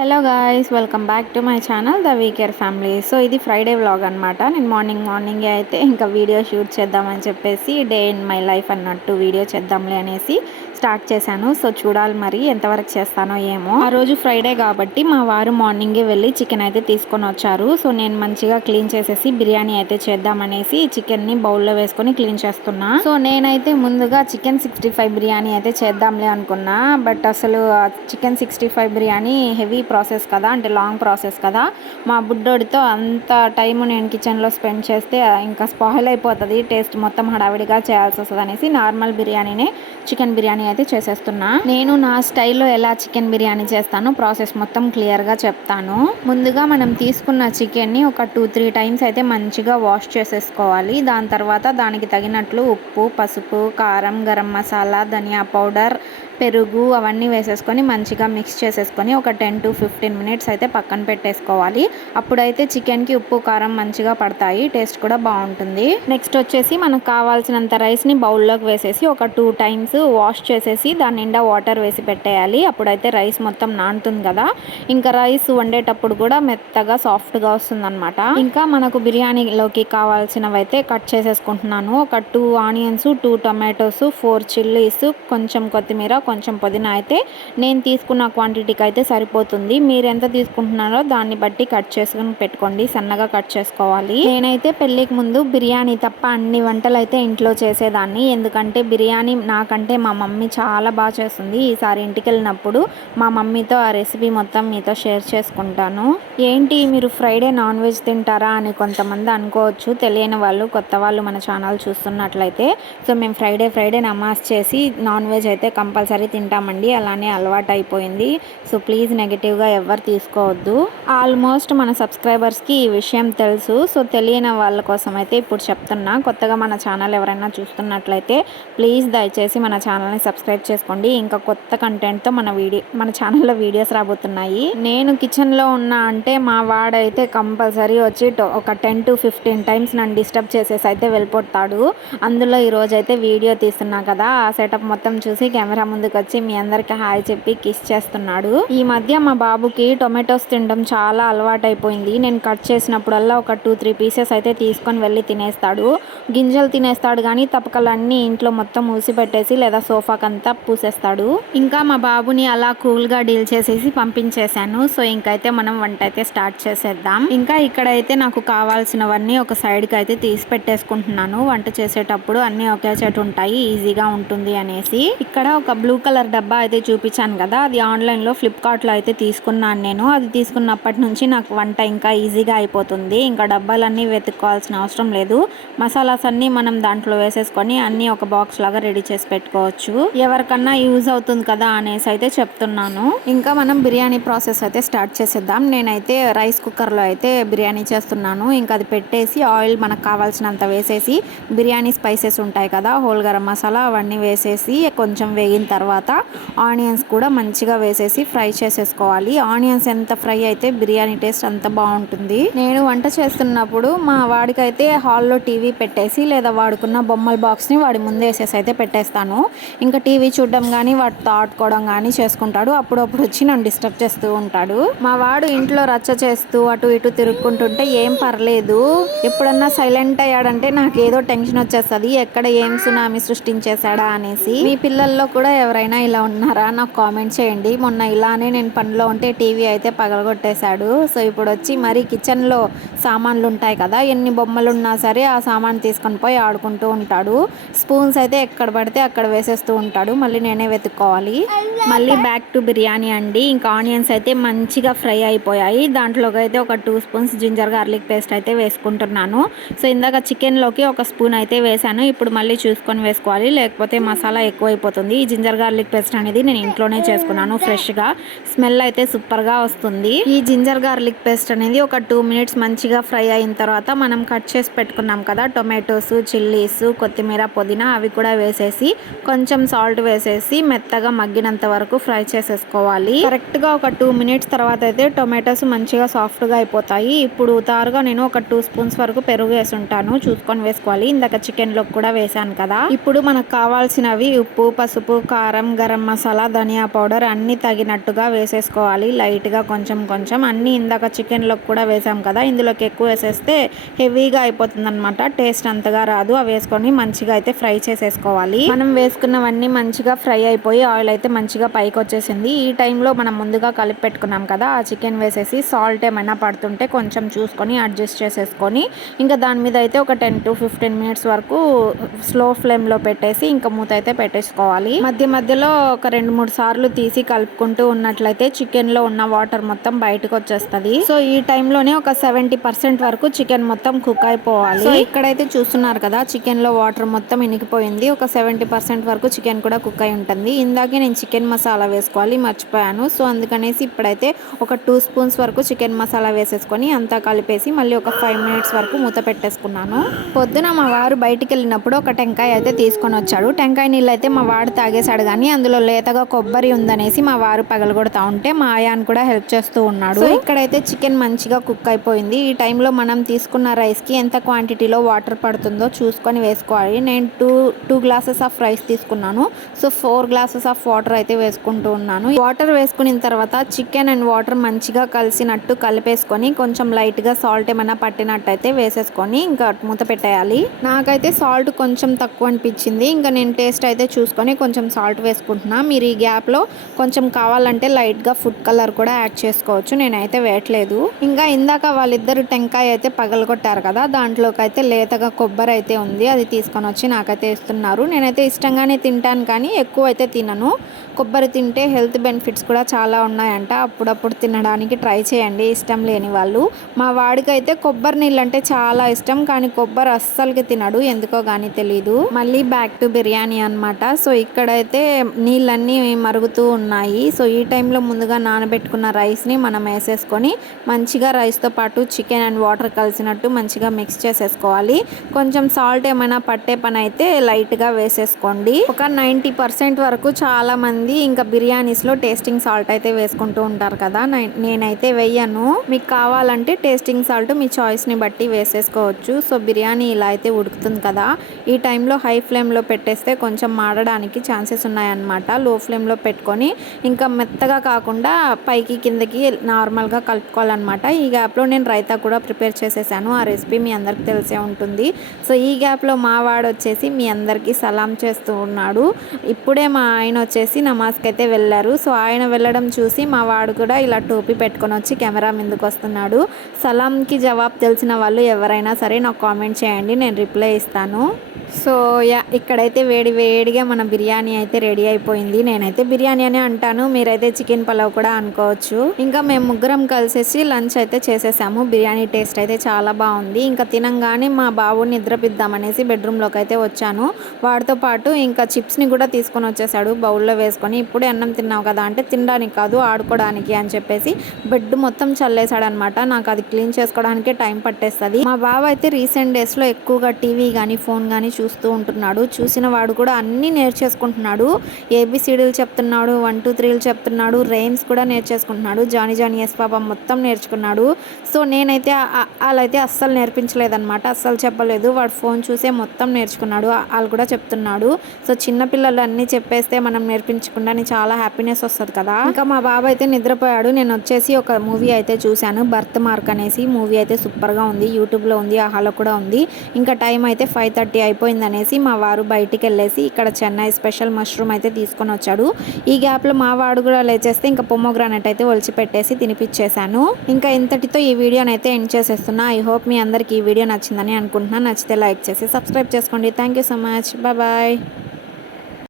Hello guys, welcome back to my channel the WeCare family. So ఇది Friday vlog అనమాట. నేను మార్నింగే అయితే ఇంకా వీడియో షూట్ చేద్దామని చెప్పేసి డే ఇన్ మై లైఫ్ అన్నట్టు వీడియో చేద్దాంలే అనేసి స్టార్ట్ చేశాను. సో చూడాలి మరి ఎంతవరకు చేస్తానో ఏమో. ఆ రోజు ఫ్రైడే కాబట్టి మా వారు మార్నింగే వెళ్ళి చికెన్ అయితే తీసుకొని వచ్చారు. సో నేను మంచిగా క్లీన్ చేసేసి బిర్యానీ అయితే చేద్దామనేసి చికెన్ని బౌల్లో వేసుకొని క్లీన్ చేస్తున్నా. సో నేనైతే ముందుగా చికెన్ 65 బిర్యానీ అయితే చేద్దాంలే అనుకున్నా. బట్ అసలు చికెన్ 65 బిర్యానీ హెవీ ప్రాసెస్ కదా, అంటే లాంగ్ ప్రాసెస్ కదా. మా బుడ్డోడితో అంత టైం నేను కిచెన్లో స్పెండ్ చేస్తే ఇంకా స్పాయిల్ అయిపోతుంది, టేస్ట్ మొత్తం హడావిడిగా చేయాల్సి వస్తుంది అనేసి నార్మల్ బిర్యానీనే చికెన్ బిర్యానీ అయితే చేసేస్తున్నా. నేను నా స్టైల్లో ఎలా చికెన్ బిర్యానీ చేస్తాను ప్రాసెస్ మొత్తం క్లియర్గా చెప్తాను. ముందుగా మనం తీసుకున్న చికెన్ని ఒక 2-3 టైమ్స్ అయితే మంచిగా వాష్ చేసేసుకోవాలి. దాని తర్వాత దానికి తగినట్లు ఉప్పు, పసుపు, కారం, గరం మసాలా, ధనియా పౌడర్, పెరుగు అవన్నీ వేసేసుకొని మంచిగా మిక్స్ చేసేసుకొని ఒక 10-15 మినిట్స్ అయితే పక్కన పెట్టేసుకోవాలి. అప్పుడైతే చికెన్కి ఉప్పు కారం మంచిగా పడతాయి, టేస్ట్ కూడా బాగుంటుంది. నెక్స్ట్ వచ్చేసి మనకు కావాల్సినంత రైస్ని బౌల్లోకి వేసేసి ఒక 2 టైమ్స్ వాష్ చేసేసి దాని నిండా వాటర్ వేసి పెట్టేయాలి. అప్పుడైతే రైస్ మొత్తం నానుతుంది కదా, ఇంకా రైస్ వండేటప్పుడు కూడా మెత్తగా సాఫ్ట్గా వస్తుంది అనమాట. ఇంకా మనకు బిర్యానీలోకి కావాల్సినవి అయితే కట్ చేసేసుకుంటున్నాను. ఒక 2 ఆనియన్స్, 2 టొమాటోస్, 4 చిల్లీస్, కొంచెం కొత్తిమీర, కొంచెం పుదీనా అయితే నేను తీసుకున్న క్వాంటిటీకి అయితే సరిపోతుంది. మీరు ఎంత తీసుకుంటున్నారో దాన్ని బట్టి కట్ చేసుకుని పెట్టుకోండి, సన్నగా కట్ చేసుకోవాలి. నేనైతే పెళ్ళికి ముందు బిర్యానీ తప్ప అన్ని వంటలు అయితే ఇంట్లో చేసేదాన్ని. ఎందుకంటే బిర్యానీ నాకంటే మా మమ్మీ చాలా బాగా చేస్తుంది. ఈసారి ఇంటికి వెళ్ళినప్పుడు మా మమ్మీతో ఆ రెసిపీ మొత్తం మీతో షేర్ చేసుకుంటాను. ఏంటి మీరు ఫ్రైడే నాన్ వెజ్ తింటారా అని కొంతమంది అనుకోవచ్చు, తెలియని వాళ్ళు, కొత్త వాళ్ళు మన ఛానల్ చూస్తున్నట్లయితే. సో మేము ఫ్రైడే నమాజ్ చేసి నాన్ వెజ్ అయితే కంపల్సరీ తింటామండి, అలానే అలవాటు అయిపోయింది. సో ప్లీజ్ నెగిటివ్గా ఎవరు తీసుకోవద్దు. ఆల్మోస్ట్ మన సబ్స్క్రైబర్స్కి ఈ విషయం తెలుసు. సో తెలియని వాళ్ళ కోసం అయితే ఇప్పుడు చెప్తున్నా. కొత్తగా మన ఛానల్ ఎవరైనా చూస్తున్నట్లయితే ప్లీజ్ దయచేసి మన ఛానల్ని సబ్స్క్రైబ్ చేసుకోండి. ఇంకా కొత్త కంటెంట్తో మన ఛానల్లో వీడియోస్ రాబోతున్నాయి. నేను కిచెన్లో ఉన్నా అంటే మా వాడైతే కంపల్సరీ వచ్చి ఒక 10-15 టైమ్స్ నన్ను డిస్టర్బ్ చేసేసి అయితే వెళ్ళిపోతాడు. అందులో ఈరోజు అయితే వీడియో తీస్తున్నా కదా, ఆ సెటప్ మొత్తం చూసి కెమెరా ముందుకు వచ్చి మీ అందరికి హాయ్ చెప్పి కిస్ చేస్తున్నాడు. ఈ మధ్య మా బాబుకి టొమాటోస్ తినడం చాలా అలవాటు అయిపోయింది. నేను కట్ చేసినప్పుడల్లా ఒక 2-3 పీసెస్ అయితే తీసుకొని వెళ్ళి తినేస్తాడు. గింజలు తినేస్తాడు కానీ తప్పకలన్నీ ఇంట్లో మొత్తం ఊసి పెట్టేసి లేదా సోఫాకంతా పూసేస్తాడు. ఇంకా మా బాబుని అలా కూల్గా డీల్ చేసేసి పంపించేశాను. సో ఇంకైతే మనం వంట అయితే స్టార్ట్ చేసేద్దాం. ఇంకా ఇక్కడైతే నాకు కావాల్సినవన్నీ ఒక సైడ్కి అయితే తీసి పెట్టేసుకుంటున్నాను. వంట చేసేటప్పుడు అన్నీ ఒకే చోట ఉంటాయి, ఈజీగా ఉంటుంది అనేసి. ఇక్కడ ఒక బ్లూ కలర్ డబ్బా అయితే చూపించాను కదా, అది ఆన్లైన్లో ఫ్లిప్కార్ట్లో అయితే తీసుకున్నాను నేను. అది తీసుకున్నప్పటి నుంచి నాకు వంట ఇంకా ఈజీగా అయిపోతుంది. ఇంకా డబ్బాలన్నీ వెతుక్కోవాల్సిన అవసరం లేదు. మసాలాస్ అన్నీ మనం దాంట్లో వేసేసుకొని అన్నీ ఒక బాక్స్ లాగా రెడీ చేసి పెట్టుకోవచ్చు. ఎవరికన్నా యూజ్ అవుతుంది కదా అనేసి అయితే చెప్తున్నాను. ఇంకా మనం బిర్యానీ ప్రాసెస్ అయితే స్టార్ట్ చేసేద్దాం. నేనైతే రైస్ కుక్కర్లో అయితే బిర్యానీ చేస్తున్నాను. ఇంకా అది పెట్టేసి ఆయిల్ మనకు కావాల్సినంత వేసేసి బిర్యానీ స్పైసెస్ ఉంటాయి కదా, హోల్ గరం మసాలా అవన్నీ వేసేసి కొంచెం వేగిన తర్వాత ఆనియన్స్ కూడా మంచిగా వేసేసి ఫ్రై చేసేసుకోవాలి. ఆనియన్స్ ఎంత ఫ్రై అయితే బిర్యానీ టేస్ట్ అంత బాగుంటుంది. నేను వంట చేస్తున్నప్పుడు మా వాడికైతే హాల్లో టీవీ పెట్టేసి లేదా వాడుకున్న బొమ్మల బాక్స్ని వాడి ముందే వేసేసి అయితే పెట్టేస్తాను. ఇంకా టీవీ చూడడం కానీ వాటితో ఆడుకోవడం కానీ చేసుకుంటాడు. అప్పుడప్పుడు వచ్చి నన్ను డిస్టర్బ్ చేస్తూ ఉంటాడు. మా వాడు ఇంట్లో రచ్చ చేస్తూ అటు ఇటు తిరుక్కుంటుంటే ఏం పర్లేదు, ఎప్పుడన్నా సైలెంట్ అయ్యాడంటే నాకు ఏదో టెన్షన్ వచ్చేస్తుంది, ఎక్కడ ఏం సునామీ సృష్టించేశాడా అనేసి. మీ పిల్లల్లో కూడా ఎవరైనా ఇలా ఉన్నారా నాకు కామెంట్ చేయండి. మొన్న ఇలానే నేను పనిలో ఉంటే టీవీ అయితే పగలగొట్టేశాడు. సో ఇప్పుడు వచ్చి మరి కిచెన్లో సామాన్లు ఉంటాయి కదా, ఎన్ని బొమ్మలు ఉన్నా సరే ఆ సామాన్ తీసుకొని పోయి ఆడుకుంటూ ఉంటాడు. స్పూన్స్ అయితే ఎక్కడ పడితే అక్కడ వేసేస్తూ ఉంటాడు, మళ్ళీ నేనే వెతుక్కోవాలి. మళ్ళీ బ్యాక్ టు బిర్యానీ అండి. ఇంకా ఆనియన్స్ అయితే మంచిగా ఫ్రై అయిపోయాయి. దాంట్లోకి అయితే ఒక 2 స్పూన్స్ జింజర్ గార్లిక్ పేస్ట్ అయితే వేసుకుంటున్నాను. సో ఇందాక చికెన్లోకి ఒక స్పూన్ అయితే వేసాను, ఇప్పుడు మళ్ళీ చూసుకొని వేసుకోవాలి, లేకపోతే మసాలా ఎక్కువైపోతుంది. ఈ జింజర్ గార్లిక్ పేస్ట్ అనేది నేను ఇంట్లోనే చేసుకున్నాను ఫ్రెష్గా, స్మెల్ అయితే సూపర్గా వస్తుంది. ఈ జింజర్ గార్లిక్ పేస్ట్ అనేది ఒక 2 మినిట్స్ మంచిగా ఫ్రై అయిన తర్వాత మనం కట్ చేసి పెట్టుకున్నాం కదా టొమాటోస్, చిల్లీస్, కొత్తిమీర, పుదీనా అవి కూడా వేసేసి కొంచెం సాల్ట్ వేసేసి మెత్తగా మగ్గినంత వరకు ఫ్రై చేసేసుకోవాలి. కరెక్ట్గా ఒక 2 మినిట్స్ తర్వాత అయితే టొమాటోస్ మంచిగా సాఫ్ట్గా అయిపోతాయి. ఇప్పుడు తారుగా నేను ఒక 2 స్పూన్స్ వరకు పెరుగు వేసి ఉంటాను, చూసుకొని వేసుకోవాలి. ఇందాక చికెన్లో కూడా వేసాను కదా. ఇప్పుడు మనకు కావాల్సినవి ఉప్పు, పసుపు, కారం, కారం, గరం మసాలా, ధనియా పౌడర్ అన్నీ తగినట్టుగా వేసేసుకోవాలి. లైట్గా కొంచెం కొంచెం అన్నీ ఇందాక చికెన్లోకి కూడా వేసాం కదా, ఇందులోకి ఎక్కువ వేసేస్తే హెవీగా అయిపోతుంది అనమాట, టేస్ట్ అంతగా రాదు. అవి వేసుకొని మంచిగా అయితే ఫ్రై చేసేసుకోవాలి. మనం వేసుకున్నవన్నీ మంచిగా ఫ్రై అయిపోయి ఆయిల్ అయితే మంచిగా పైకి వచ్చేసింది. ఈ టైంలో మనం ముందుగా కలిపి పెట్టుకున్నాం కదా, ఆ చికెన్ వేసేసి సాల్ట్ ఏమైనా పడుతుంటే కొంచెం చూసుకొని అడ్జస్ట్ చేసేసుకొని ఇంకా దాని మీద అయితే ఒక 10 to 15 మినిట్స్ వరకు స్లో ఫ్లేమ్లో పెట్టేసి ఇంకా మూత అయితే పెట్టేసుకోవాలి. మధ్య మధ్యలో ఒక 2-3 సార్లు తీసి కలుపుకుంటూ ఉన్నట్లయితే చికెన్లో ఉన్న వాటర్ మొత్తం బయటకు వచ్చేస్తుంది. సో ఈ టైంలోనే ఒక 70% వరకు చికెన్ మొత్తం కుక్ అయిపోవాలి. సో ఇక్కడైతే చూస్తున్నారు కదా, చికెన్లో వాటర్ మొత్తం ఇనికిపోయింది. ఒక 70% వరకు చికెన్ కూడా కుక్ అయి ఉంటుంది. ఇందాకే నేను చికెన్ మసాలా వేసుకోవాలి మర్చిపోయాను. సో అందుకనేసి ఇప్పుడైతే ఒక 2 స్పూన్స్ వరకు చికెన్ మసాలా వేసేసుకొని అంతా కలిపేసి మళ్ళీ ఒక 5 మినిట్స్ వరకు మూత పెట్టేసుకున్నాను. పొద్దున మా వారు బయటికి వెళ్ళినప్పుడు ఒక టెంకాయ అయితే తీసుకొని వచ్చాడు. టెంకాయ నీళ్ళు అయితే మా వాడు తాగేశాడు, కానీ అందులో లేతగా కొబ్బరి ఉందనేసి మా వారు పగలగొడతా ఉంటే మా ఆయాన్ కూడా హెల్ప్ చేస్తూ ఉన్నాడు. సో ఇక్కడైతే చికెన్ మంచిగా కుక్ అయిపోయింది. ఈ టైంలో మనం తీసుకున్న రైస్కి ఎంత క్వాంటిటీలో వాటర్ పడుతుందో చూసుకొని వేసుకోవాలి. నేను టూ గ్లాసెస్ ఆఫ్ రైస్ తీసుకున్నాను. సో 4 గ్లాసెస్ ఆఫ్ వాటర్ అయితే వేసుకుంటూ ఉన్నాను. వాటర్ వేసుకున్న తర్వాత చికెన్ అండ్ వాటర్ మంచిగా కలిసినట్టు కలిపేసుకొని కొంచెం లైట్గా సాల్ట్ ఏమైనా పట్టినట్టయితే వేసేసుకొని ఇంకా మూత పెట్టేయాలి. నాకైతే సాల్ట్ కొంచెం తక్కువ అనిపించింది. ఇంకా నేను టేస్ట్ అయితే చూసుకొని కొంచెం సాల్ట్ వేసుకుంటున్నా. మీరు ఈ గ్యాప్లో కొంచెం కావాలంటే లైట్గా ఫుడ్ కలర్ కూడా యాడ్ చేసుకోవచ్చు, నేనైతే వేయట్లేదు. ఇంకా ఇందాక వాళ్ళిద్దరు టెంకాయ అయితే పగలగొట్టారు కదా, దాంట్లోకి అయితే లేతగా కొబ్బరి అయితే ఉంది, అది తీసుకొని వచ్చి నాకైతే ఇస్తున్నారు. నేనైతే ఇష్టంగానే తింటాను, కానీ ఎక్కువ అయితే తినను. కొబ్బరి తింటే హెల్త్ బెనిఫిట్స్ కూడా చాలా ఉన్నాయంట, అప్పుడప్పుడు తినడానికి ట్రై చేయండి ఇష్టం లేని వాళ్ళు. మా వాడికైతే కొబ్బరి నీళ్ళు అంటే చాలా ఇష్టం, కానీ కొబ్బరి అస్సలకి తినడు, ఎందుకో కానీ తెలీదు. మళ్ళీ బ్యాక్ టు బిర్యానీ అనమాట. సో ఇక్కడైతే నీళ్ళన్నీ మరుగుతూ ఉన్నాయి. సో ఈ టైంలో ముందుగా నానబెట్టుకున్న రైస్ని మనం వేసేసుకొని మంచిగా రైస్తో పాటు చికెన్ అండ్ వాటర్ కలిసినట్టు మంచిగా మిక్స్ చేసేసుకోవాలి. కొంచెం సాల్ట్ ఏమైనా పట్టే పని అయితే లైట్గా వేసేసుకోండి. ఒక 90% వరకు చాలా మంది ఇంకా బిర్యానీస్లో టేస్టింగ్ సాల్ట్ అయితే వేసుకుంటూ ఉంటారు కదా, నేనైతే వేయను. మీకు కావాలంటే టేస్టింగ్ సాల్ట్ మీ చాయిస్ని బట్టి వేసేసుకోవచ్చు. సో బిర్యానీ ఇలా అయితే ఉడుకుతుంది కదా, ఈ టైంలో హై ఫ్లేమ్లో పెట్టేస్తే కొంచెం మాడడానికి ఛాన్సెస్ ఉన్నాయన్నమాట. లో ఫ్లేమ్లో పెట్టుకొని ఇంకా మెత్తగా కాకుండా పైకి కిందకి నార్మల్గా కలుపుకోవాలన్నమాట. ఈ గ్యాప్లో నేను రైతా కూడా ప్రిపేర్ చేసేసాను, ఆ రెసిపీ మీ అందరికి తెలిసే ఉంటుంది. సో ఈ గ్యాప్లో మా వాడు వచ్చేసి మీ అందరికీ సలాం చేస్తూ ఉన్నాడు. ఇప్పుడే మా ఆయన వచ్చేసి నమాజ్కి అయితే వెళ్ళారు. సో ఆయన వెళ్ళడం చూసి మా వాడు కూడా ఇలా టోపీ పెట్టుకొని వచ్చి కెమెరా ముందుకు వస్తున్నాడు. సలాంకి జవాబు తెలిసిన వాళ్ళు ఎవరైనా సరే నాకు కామెంట్ చేయండి, నేను రిప్లై ఇస్తాను. సో ఇక్కడైతే వేడిగా మన బిర్యానీ అయితే రెడీ అయిపోయింది. నేనైతే బిర్యానీ అనే అంటాను, మీరైతే చికెన్ పలావ్ కూడా అనుకోవచ్చు. ఇంకా మేము ముగ్గురం కలిసేసి లంచ్ అయితే చేసేసాము. బిర్యానీ టేస్ట్ అయితే చాలా బాగుంది. ఇంకా తినంగానే మా బాబుని నిద్రపిద్దామనేసి బెడ్రూమ్లోకి అయితే వచ్చాను. వాడితో పాటు ఇంకా చిప్స్ని కూడా తీసుకొని వచ్చేసాడు బౌల్లో వేసుకొని. ఇప్పుడే అన్నం తిన్నావు కదా అంటే, తినడానికి కాదు ఆడుకోవడానికి అని చెప్పేసి బెడ్ మొత్తం చల్లేసాడు అనమాట. నాకు అది క్లీన్ చేసుకోవడానికే టైం పట్టేస్తుంది. మా బాబు అయితే రీసెంట్ డేస్లో ఎక్కువగా టీవీ కానీ ఫోన్ కానీ చూస్తూ ఉంటున్నాడు. చూసిన వాడు కూడా అన్నీ నేర్చేసుకుంటున్నాడు. ఏబిసిడీలు చెప్తున్నాడు, 1 2 3 చెప్తున్నాడు, రైమ్స్ కూడా నేర్చేసుకుంటున్నాడు. జానీ ఎస్ పాప మొత్తం నేర్చుకున్నాడు. సో నేనైతే వాళ్ళైతే అస్సలు నేర్పించలేదన్నమాట, అస్సలు చెప్పలేదు. వాడు ఫోన్ చూసే మొత్తం నేర్చుకున్నాడు, వాళ్ళు కూడా చెప్తున్నాడు. సో చిన్నపిల్లలు అన్నీ చెప్పేస్తే మనం నేర్పించకుండా చాలా హ్యాపీనెస్ వస్తుంది కదా. ఇంకా మా బాబు అయితే నిద్రపోయాడు. నేను వచ్చేసి ఒక మూవీ అయితే చూశాను, బర్త్ మార్క్ అనేసి. మూవీ అయితే సూపర్గా ఉంది, యూట్యూబ్లో ఉంది, ఆహాలో కూడా ఉంది. ఇంకా టైం అయితే 5:30 అయిపోయిందనేసి మా వారు బయటికి వెళ్ళేసి ఇక్కడ చెన్నై స్పెషల్ మష్రూమ్ అయితే తీసుకొని వచ్చాడు. ఈ గ్యాప్లో మా వాడు కూడా లేచేస్తే ఇంకా పొమోగ్రానైట్ అయితే ఒలిచిపెట్టేసి తినిపించేశాను. ఇంకా ఇంతటితో ఈ వీడియోని అయితే ఎండ్ చేసేస్తున్నా. ఐ హోప్ మీ అందరికి ఈ వీడియో నచ్చిందని అనుకుంటున్నాను. నచ్చితే లైక్ చేసి సబ్స్క్రైబ్ చేసుకోండి. Thank you so much, bye.